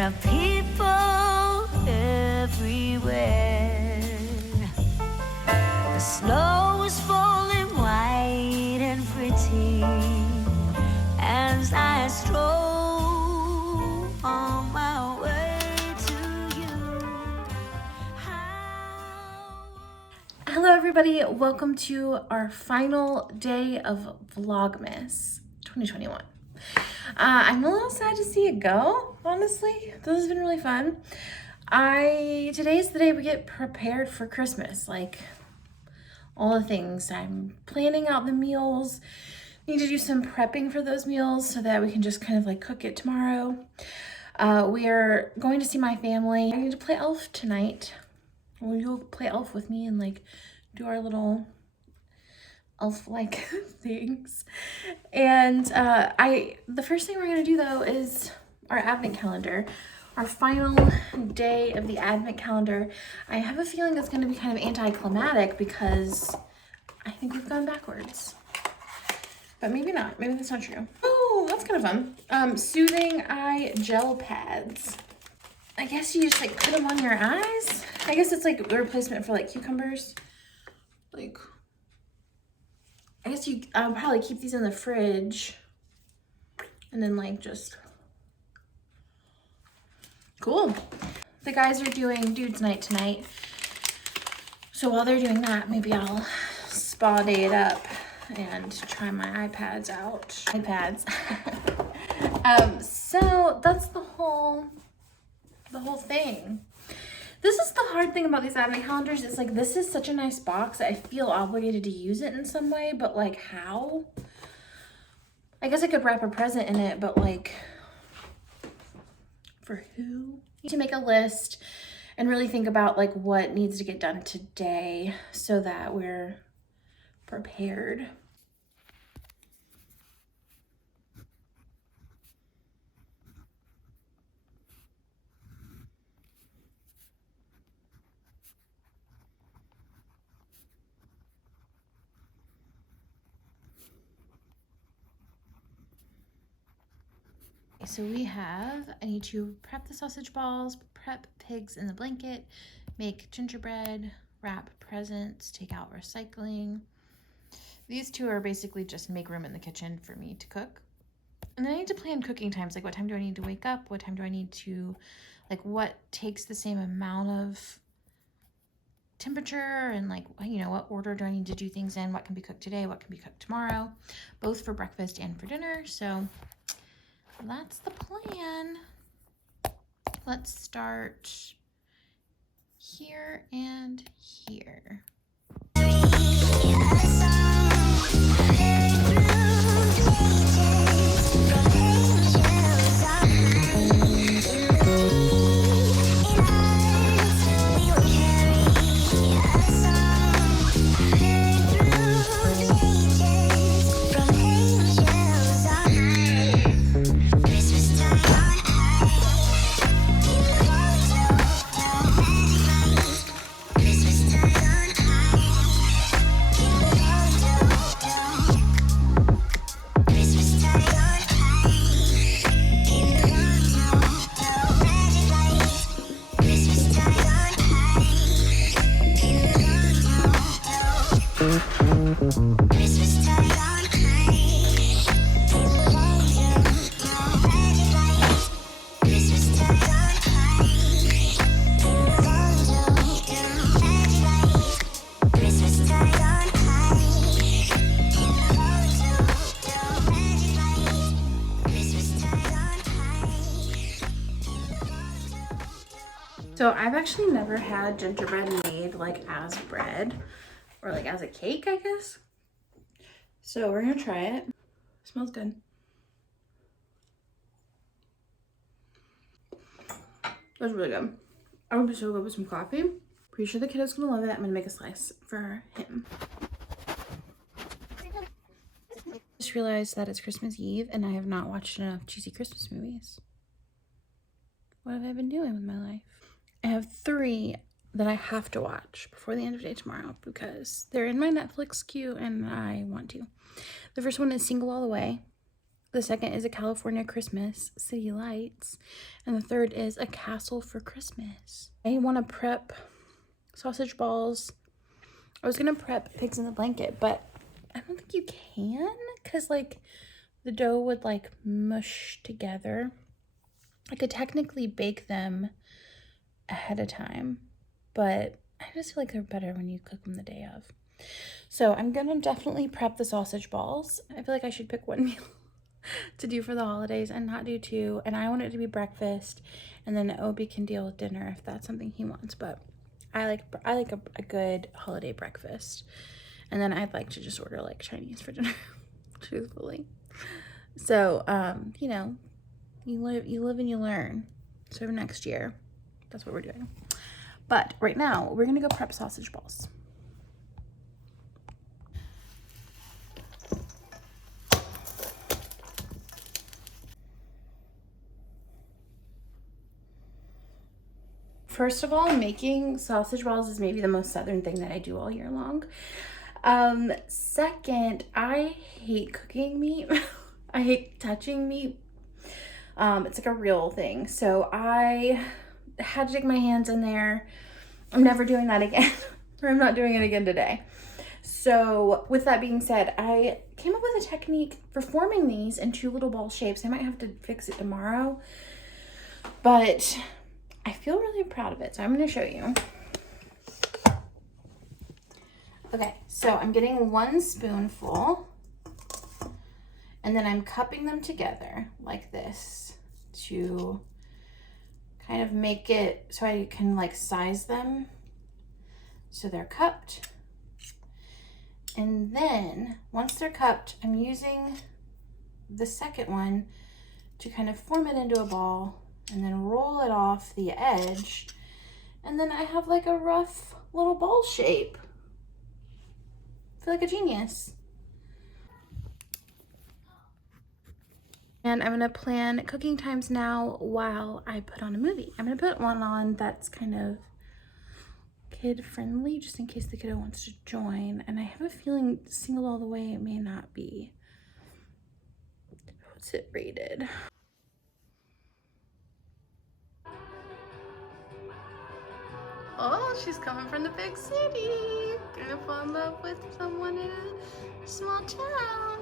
There are people everywhere. The snow is falling white and pretty as I stroll on my way to you. Hello everybody, welcome to our final day of Vlogmas 2021. I'm a little sad to see it go, honestly. This has been really fun. Today's the day we get prepared for Christmas, like all the things. I'm planning out the meals. Need to do some prepping for those meals so that we can just kind of like cook it tomorrow. We are going to see my family. I need to play Elf tonight. Will you play Elf with me and like do our little elf-like things? And the first thing we're gonna do though is our advent calendar. Our final day of the advent calendar. I have a feeling it's gonna be kind of anticlimactic because I think we've gone backwards. But maybe not, maybe that's not true. Oh, that's kind of fun. Soothing eye gel pads. I guess you just like put them on your eyes. I guess it's like a replacement for like cucumbers. Like, I guess I'll probably keep these in the fridge and then like just, cool. The guys are doing dudes night tonight. So while they're doing that, maybe I'll spa day it up and try my iPads out. So that's the whole thing. This is the hard thing about these advent calendars. It's like, this is such a nice box that I feel obligated to use it in some way, but like how? I guess I could wrap a present in it, but like, for who? I need to make a list and really think about like what needs to get done today so that we're prepared. So I need to prep the sausage balls, prep pigs in the blanket, make gingerbread, wrap presents, take out recycling. These two are basically just make room in the kitchen for me to cook. And then I need to plan cooking times, like what time do I need to wake up? What time do I need to, like what takes the same amount of temperature, and like, you know, what order do I need to do things in? What can be cooked today? What can be cooked tomorrow? Both for breakfast and for dinner. So that's the plan. Let's start here and here. So I've actually never had gingerbread made like as bread or like as a cake, I guess. So we're gonna try it. Smells good. That's really good. I would be so good with some coffee. Pretty sure the kiddo's gonna love it. I'm gonna make a slice for him. Just realized that it's Christmas Eve and I have not watched enough cheesy Christmas movies. What have I been doing with my life? I have 3 that I have to watch before the end of the day tomorrow because they're in my Netflix queue and I want to. The first one is Single All the Way. The second is a California Christmas, City Lights. And the third is a Castle for Christmas. I want to prep sausage balls. I was going to prep pigs in the blanket, but I don't think you can because, like, the dough would, like, mush together. I could technically bake them ahead of time, but I just feel like they're better when you cook them the day of. So I'm going to definitely prep the sausage balls. I feel like I should pick one meal to do for the holidays and not do two. And I want it to be breakfast, and then Obi can deal with dinner if that's something he wants. But I like a good holiday breakfast, and then I'd like to just order like Chinese for dinner, truthfully. So you know, you live and you learn. So next year, that's what we're doing. But right now, we're gonna go prep sausage balls. First of all, making sausage balls is maybe the most southern thing that I do all year long. Second, I hate cooking meat. I hate touching meat. It's like a real thing. So I had to dig my hands in there. I'm never doing that again. Or I'm not doing it again today. So with that being said, I came up with a technique for forming these in 2 little ball shapes. I might have to fix it tomorrow, but I feel really proud of it. So I'm going to show you. Okay, so I'm getting 1 spoonful, and then I'm cupping them together like this to kind of make it so I can like size them so they're cupped. And then once they're cupped, I'm using the second one to kind of form it into a ball and then roll it off the edge. And then I have like a rough little ball shape. I feel like a genius. And I'm gonna plan cooking times now while I put on a movie. I'm gonna put one on that's kind of kid friendly, just in case the kiddo wants to join. And I have a feeling Single All the Way may not be. What's it rated? Oh, she's coming from the big city. Gonna fall in love with someone in a small town.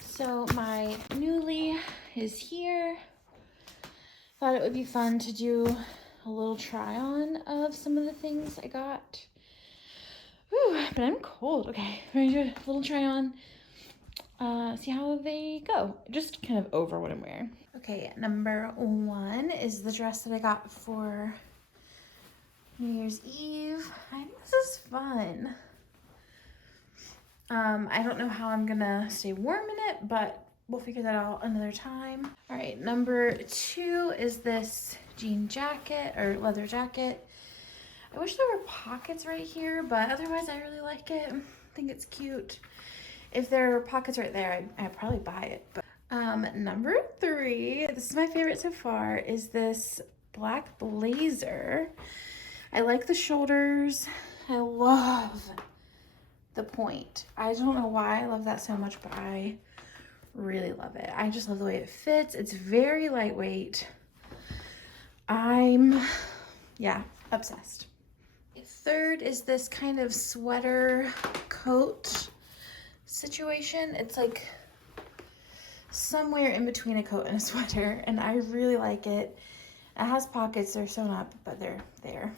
So my newly is here. Thought it would be fun to do a little try on of some of the things I got. Whew, but I'm cold. Okay, we're gonna do a little try on. See how they go. Just kind of over what I'm wearing. Okay, number 1 is the dress that I got for New Year's Eve. I think this is fun. I don't know how I'm gonna stay warm in it, but we'll figure that out another time. All right, number 2 is this jean jacket or leather jacket. I wish there were pockets right here, but otherwise I really like it. I think it's cute. If there were pockets right there, I'd probably buy it. But number 3, this is my favorite so far, is this black blazer. I like the shoulders. I love the point. I don't know why I love that so much, but I really love it. I just love the way it fits. It's very lightweight. I'm, yeah, obsessed. Third is this kind of sweater coat situation. It's like somewhere in between a coat and a sweater, and I really like it. It has pockets, they're sewn up, but they're there.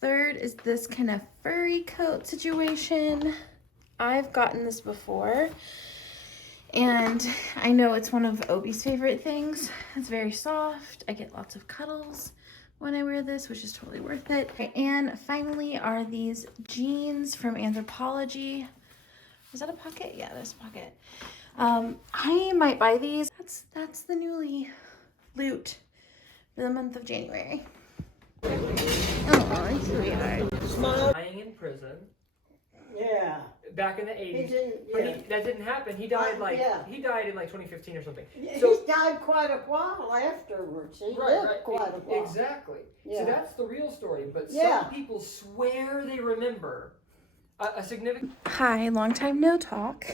Third is this kind of furry coat situation. I've gotten this before, and I know it's one of Obi's favorite things. It's very soft. I get lots of cuddles when I wear this, which is totally worth it. And finally are these jeans from Anthropologie. Is that a pocket? Yeah, there's a pocket. I might buy these. That's the newly loot for the month of January. Oh, sweetheart. Dying in prison. Yeah. Back in the 80s. But that didn't happen. He died he died in like 2015 or something. So he died quite a while afterwards. He lived quite a while. Exactly. Yeah. So that's the real story. But Yeah. some people swear they remember A significant. Hi, long time no talk.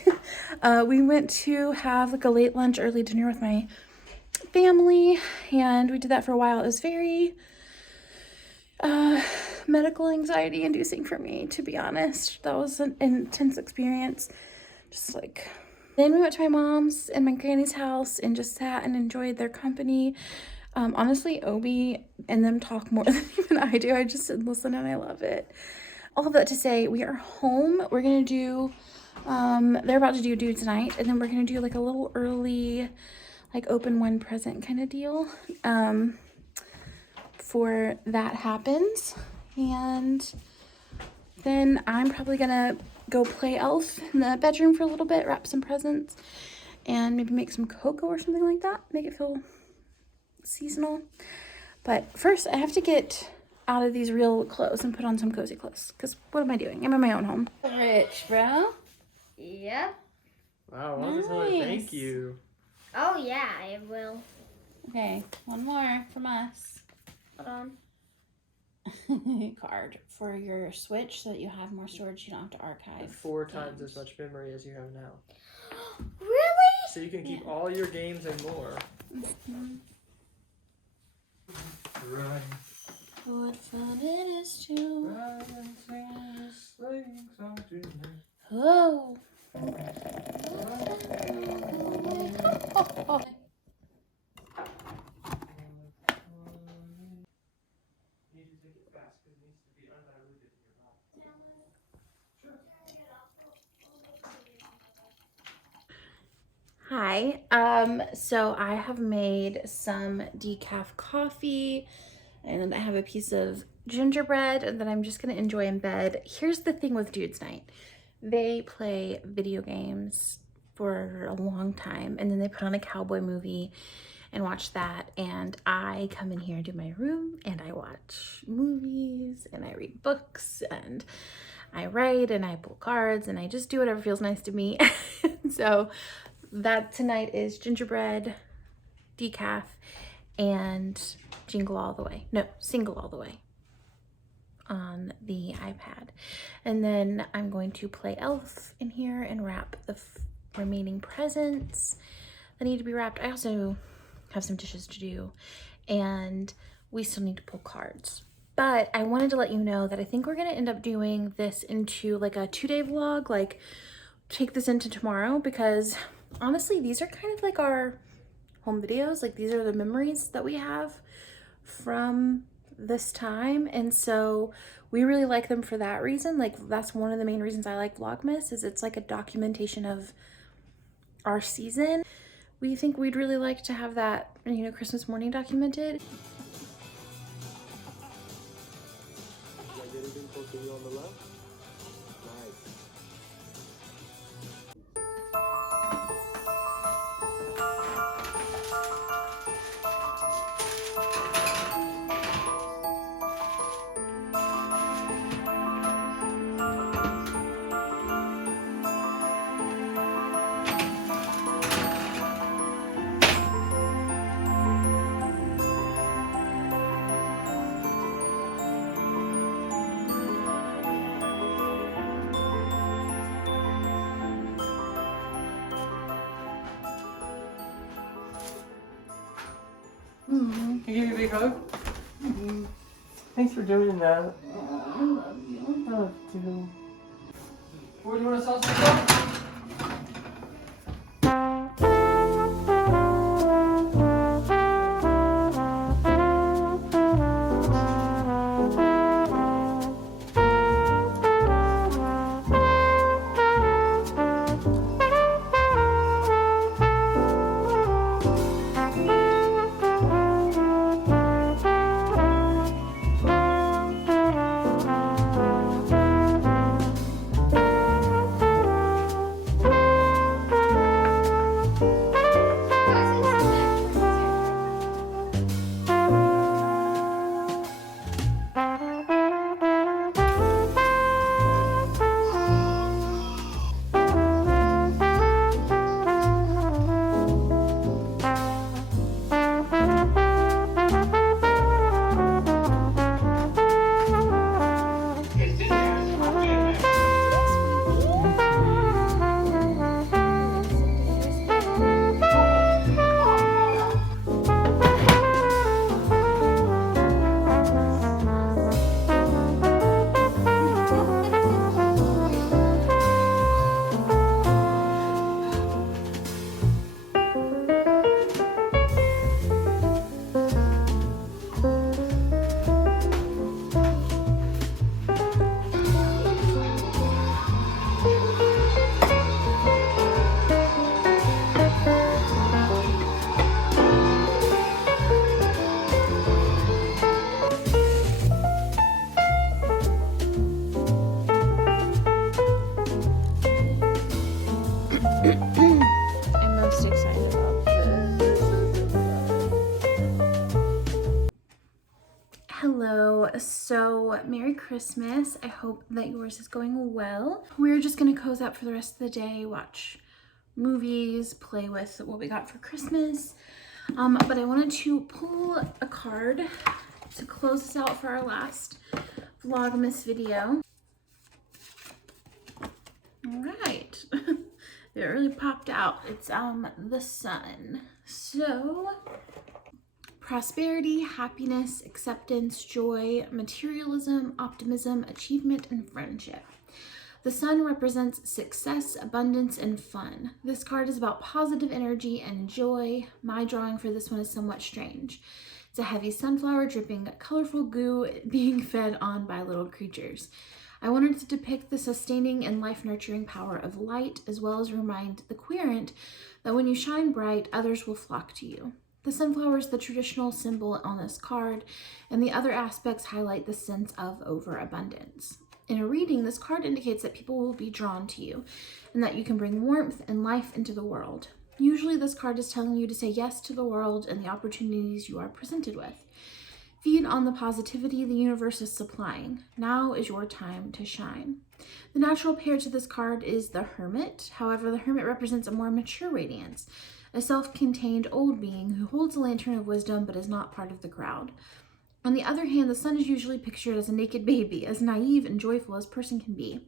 We went to have like a late lunch, early dinner with my family, and we did that for a while. It was very medical anxiety inducing for me, to be honest. That was an intense experience. Just like, then we went to my mom's and my granny's house and just sat and enjoyed their company. Honestly, Obi and them talk more than even I do. I just sit and listen and I love it. All of that to say, we are home. We're gonna do, they're about to do dudes night, and then we're gonna do like a little early, like open one present kind of deal, for that happens. And then I'm probably gonna go play elf in the bedroom for a little bit, wrap some presents, and maybe make some cocoa or something like that, make it feel seasonal. But first I have to get out of these real clothes and put on some cozy clothes, because what am I doing? I'm in my own home. Rich, bro. Yep. Wow, I want to tell her thank you. Oh yeah, I will. Okay, one more from us. Hold on. Card for your Switch so that you have more storage, you don't have to archive 4 times games. as much memory as you have now. Really? So you can keep all your games and more. Run. What fun it is to Run and sing song tonight. oh. You need to take it fast because it needs to be undiluted in your mouth. Hi. So I have made some decaf coffee and I have a piece of gingerbread that I'm just gonna enjoy in bed. Here's the thing with Dudes Night. They play video games for a long time and then they put on a cowboy movie and watch that, and I come in here and do my room and I watch movies and I read books and I write and I pull cards and I just do whatever feels nice to me. So that tonight is gingerbread, decaf, and jingle all the way. No, single all the way on the iPad. And then I'm going to play elf in here and wrap the remaining presents that need to be wrapped. I also have some dishes to do and we still need to pull cards. But I wanted to let you know that I think we're gonna end up doing this into like a 2-day vlog, like take this into tomorrow, because honestly, these are kind of like our home videos. Like these are the memories that we have from this time. And so we really like them for that reason. Like that's one of the main reasons I like Vlogmas, is it's like a documentation of our season. We think we'd really like to have that, you know, Christmas morning documented. Can you give me a big hug? Thanks for doing that. I love you. I love you too. Where do you want to sauce this? Hello, so Merry Christmas. I hope that yours is going well. We're just gonna cozy up for the rest of the day, watch movies, play with what we got for Christmas. But I wanted to pull a card to close us out for our last Vlogmas video. All right, it really popped out. It's the sun. So prosperity, happiness, acceptance, joy, materialism, optimism, achievement, and friendship. The sun represents success, abundance, and fun. This card is about positive energy and joy. My drawing for this one is somewhat strange. It's a heavy sunflower dripping colorful goo being fed on by little creatures. I wanted to depict the sustaining and life-nurturing power of light, as well as remind the querent that when you shine bright, others will flock to you. The sunflower is the traditional symbol on this card, and the other aspects highlight the sense of overabundance. In a reading, this card indicates that people will be drawn to you, and that you can bring warmth and life into the world. Usually, this card is telling you to say yes to the world and the opportunities you are presented with. Feed on the positivity the universe is supplying. Now is your time to shine. The natural pair to this card is the Hermit. However, the Hermit represents a more mature radiance, a self-contained old being who holds a lantern of wisdom but is not part of the crowd. On the other hand, the Sun is usually pictured as a naked baby, as naive and joyful as a person can be.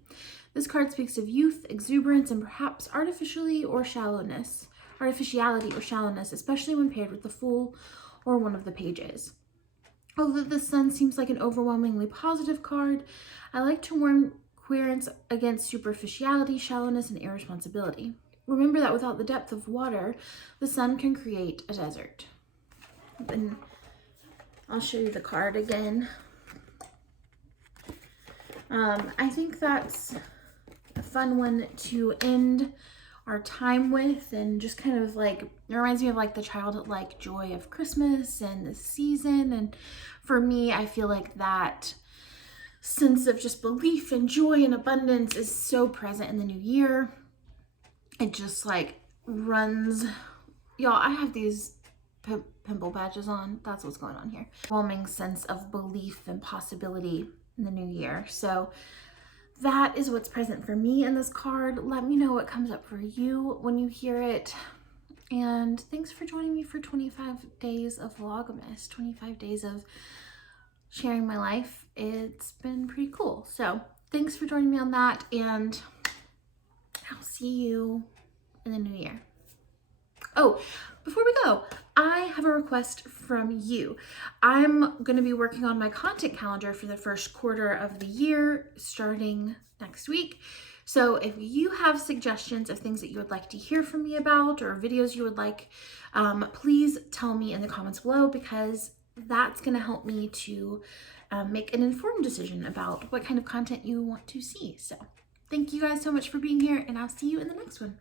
This card speaks of youth, exuberance, and perhaps artificiality or shallowness, especially when paired with the Fool or one of the pages. Although the Sun seems like an overwhelmingly positive card, I like to warn querents against superficiality, shallowness, and irresponsibility. Remember that without the depth of water, the Sun can create a desert. And I'll show you the card again. I think that's a fun one to end our time with, and just kind of like, it reminds me of like the childlike joy of Christmas and the season. And for me, I feel like that sense of just belief and joy and abundance is so present in the new year. It just like runs, y'all, I have these pimple patches on. That's what's going on here. Overwhelming sense of belief and possibility in the new year. So that is what's present for me in this card. Let me know what comes up for you when you hear it. And thanks for joining me for 25 days of Vlogmas, 25 days of sharing my life. It's been pretty cool. So thanks for joining me on that, and I'll see you in the new year. Oh, before we go, I have a request from you. I'm going to be working on my content calendar for the first quarter of the year, starting next week. So if you have suggestions of things that you would like to hear from me about, or videos you would like, please tell me in the comments below, because that's going to help me to make an informed decision about what kind of content you want to see. So thank you guys so much for being here, and I'll see you in the next one.